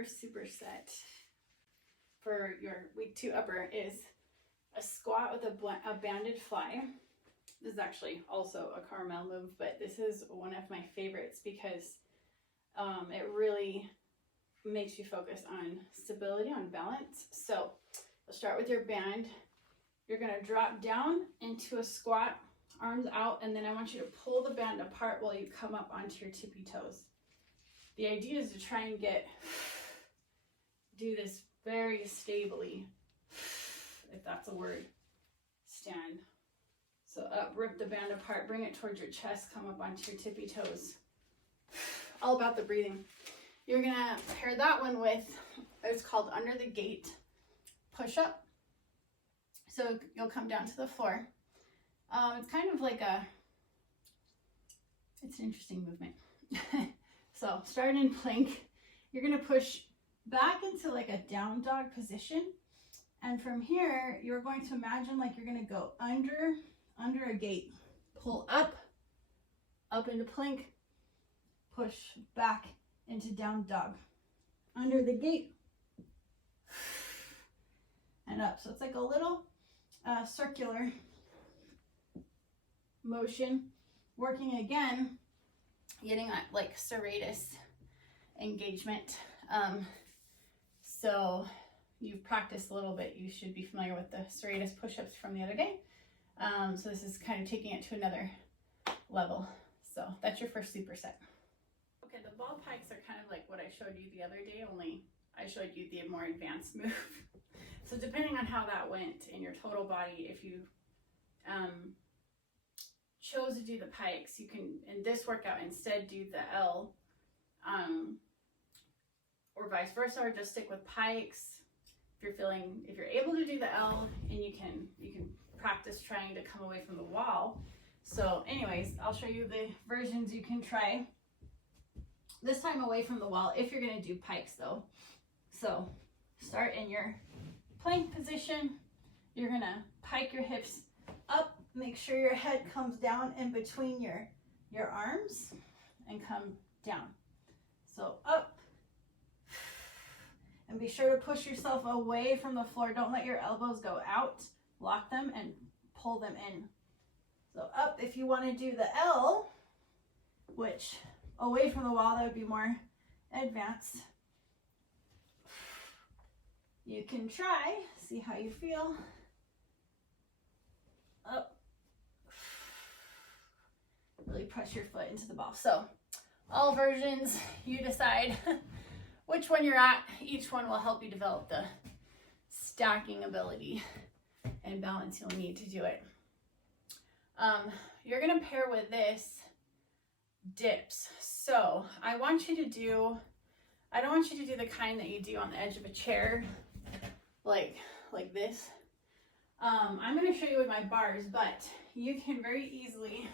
first superset for your week 2 upper is a squat with a banded fly. This is actually also a Carmel move, but this is one of my favorites because it really makes you focus on stability, on balance. So you'll start with your band. You're going to drop down into a squat, arms out, and then I want you to pull the band apart while you come up onto your tippy toes. The idea is to try and do this very stably, if that's a word. Stand. So up, rip the band apart, bring it towards your chest, come up onto your tippy toes. All about the breathing. You're gonna pair that one with, it's called under the gate push up. So you'll come down to the floor. It's kind of like it's an interesting movement. So starting in plank, you're gonna push back into like a down dog position. And from here, you're going to imagine like you're gonna go under a gate, pull up into plank, push back into down dog, under the gate, and up. So it's like a little circular motion, working again, getting that like serratus engagement. So you've practiced a little bit, you should be familiar with the serratus push-ups from the other day. So this is kind of taking it to another level. So that's your first superset. Okay, the ball pikes are kind of like what I showed you the other day, only I showed you the more advanced move. So depending on how that went in your total body, if you chose to do the pikes, you can, in this workout, instead do the L, or vice versa, or just stick with pikes. If you're able to do the L, and you can practice trying to come away from the wall. So anyways, I'll show you the versions you can try. This time away from the wall, if you're gonna do pikes though. So start in your plank position. You're gonna pike your hips up, make sure your head comes down in between your arms and come down. So up, and be sure to push yourself away from the floor. Don't let your elbows go out, lock them and pull them in. So up, if you want to do the L, which away from the wall, that would be more advanced. You can try, see how you feel. Up. Really press your foot into the ball. So all versions, you decide which one you're at. Each one will help you develop the stacking ability and balance you'll need to do it. You're gonna pair with this dips. So I don't want you to do the kind that you do on the edge of a chair, like this. I'm gonna show you with my bars, but you can very easily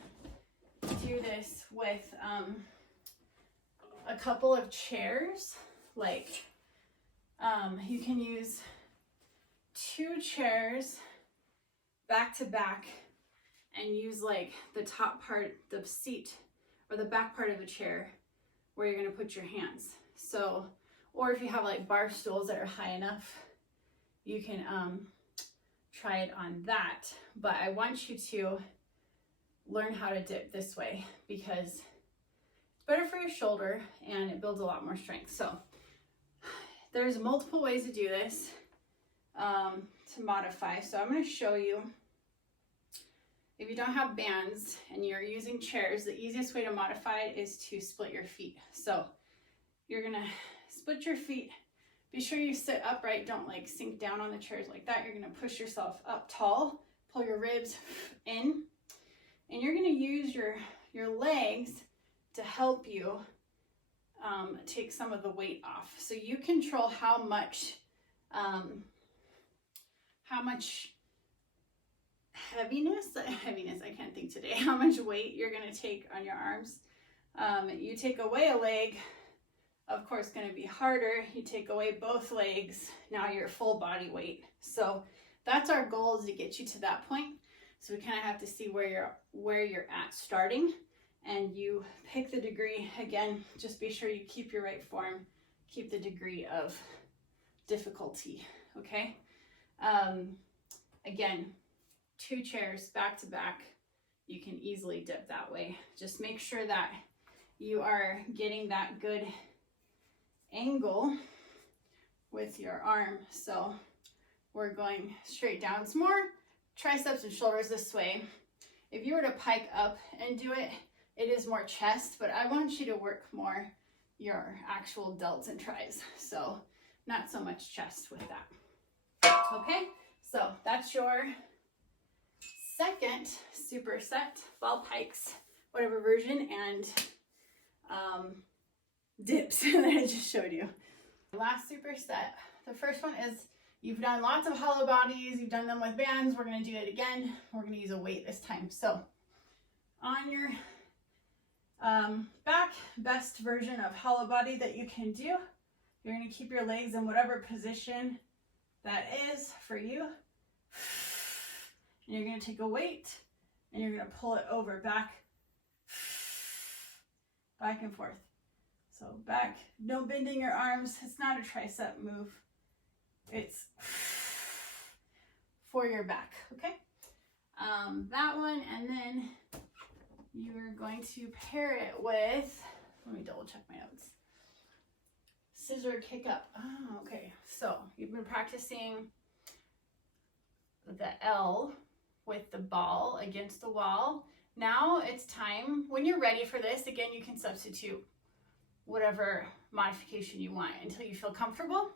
do this with a couple of chairs. Like you can use 2 chairs back to back and use like the top part, the seat, or the back part of the chair where you're gonna put your hands. So, or if you have like bar stools that are high enough, you can try it on that. But I want you to learn how to dip this way because it's better for your shoulder and it builds a lot more strength. So there's multiple ways to do this to modify. So I'm going to show you. If you don't have bands and you're using chairs, the easiest way to modify it is to split your feet. So you're going to split your feet. Be sure you sit upright. Don't like sink down on the chairs like that. You're going to push yourself up tall, pull your ribs in, and you're going to use your legs to help you take some of the weight off. So you control how much heaviness, I can't think today, how much weight you're going to take on your arms. You take away a leg, of course, going to be harder. You take away both legs, now you're full body weight. So that's our goal, is to get you to that point. So we kind of have to see where you're at starting, and you pick the degree. Again, just be sure you keep your right form, keep the degree of difficulty, okay? Again, 2 chairs back to back. You can easily dip that way. Just make sure that you are getting that good angle with your arm. So we're going straight down. It's more triceps and shoulders this way. If you were to pike up and do it, it is more chest, but I want you to work more your actual delts and tris. So not so much chest with that. Okay, so that's your second superset, ball pikes, whatever version, and dips that I just showed you. Last superset, the first one is, you've done lots of hollow bodies, you've done them with bands, we're gonna do it again. We're gonna use a weight this time. So on your back, best version of hollow body that you can do, you're gonna keep your legs in whatever position that is for you. And you're gonna take a weight and you're gonna pull it over, back and forth. So back, no bending your arms. It's not a tricep move. It's for your back, okay? That one, and then you're going to pair it with, let me double check my notes. Scissor kick up. Oh, okay. So you've been practicing the L with the ball against the wall. Now it's time, when you're ready for this, again, you can substitute whatever modification you want until you feel comfortable.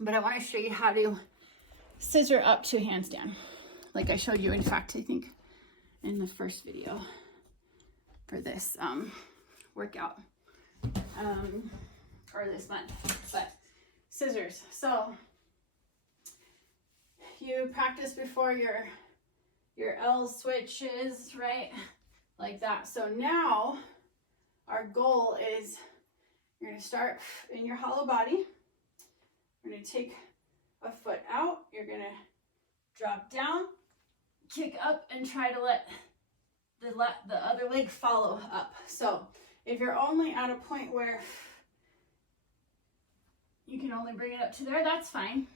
But I want to show you how to scissor up to handstand, like I showed you, in fact, I think in the first video for this workout or this month, but scissors. So you practice before your L switches, right? Like that. So now our goal is, you're gonna start in your hollow body. We're gonna take a foot out. You're gonna drop down, kick up, and try to let the other leg follow up. So if you're only at a point where you can only bring it up to there, that's fine.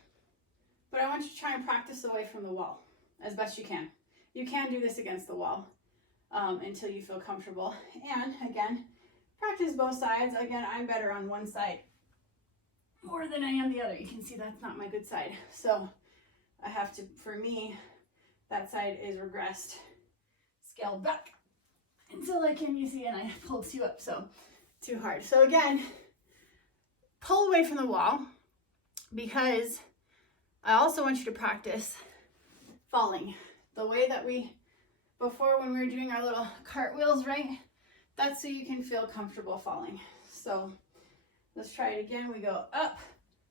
But I want you to try and practice away from the wall as best you can. You can do this against the wall until you feel comfortable. And again, practice both sides. Again, I'm better on one side more than I am the other. You can see that's not my good side. So I have to, for me, that side is regressed, scaled back until I can, you see, and I pulled 2 up, so too hard. So again, pull away from the wall, because I also want you to practice falling. The way that we, before when we were doing our little cartwheels, right? That's so you can feel comfortable falling. So let's try it again. We go up,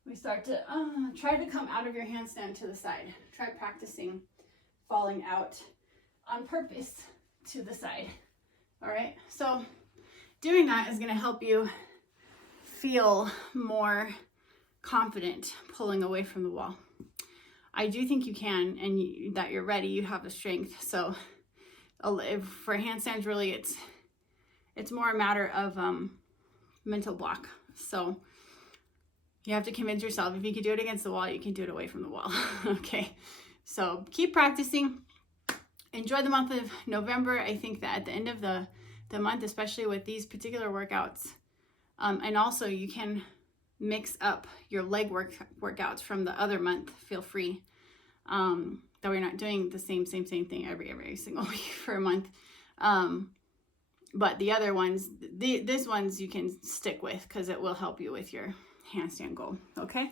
we start to try to come out of your handstand to the side. Try practicing falling out on purpose to the side. All right, so doing that is gonna help you feel more confident pulling away from the wall. I do think you can, and that you're ready, you have the strength. So for handstands, really, it's more a matter of mental block. So you have to convince yourself, if you can do it against the wall, you can do it away from the wall. Okay, so keep practicing. Enjoy the month of November. I think that at the end of the month, especially with these particular workouts, and also you can mix up your leg workouts from the other month. Feel free, that we're not doing the same thing every single week for a month. But the other ones, these ones you can stick with, because it will help you with your handstand goal. Okay,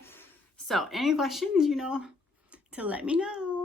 so any questions, to let me know.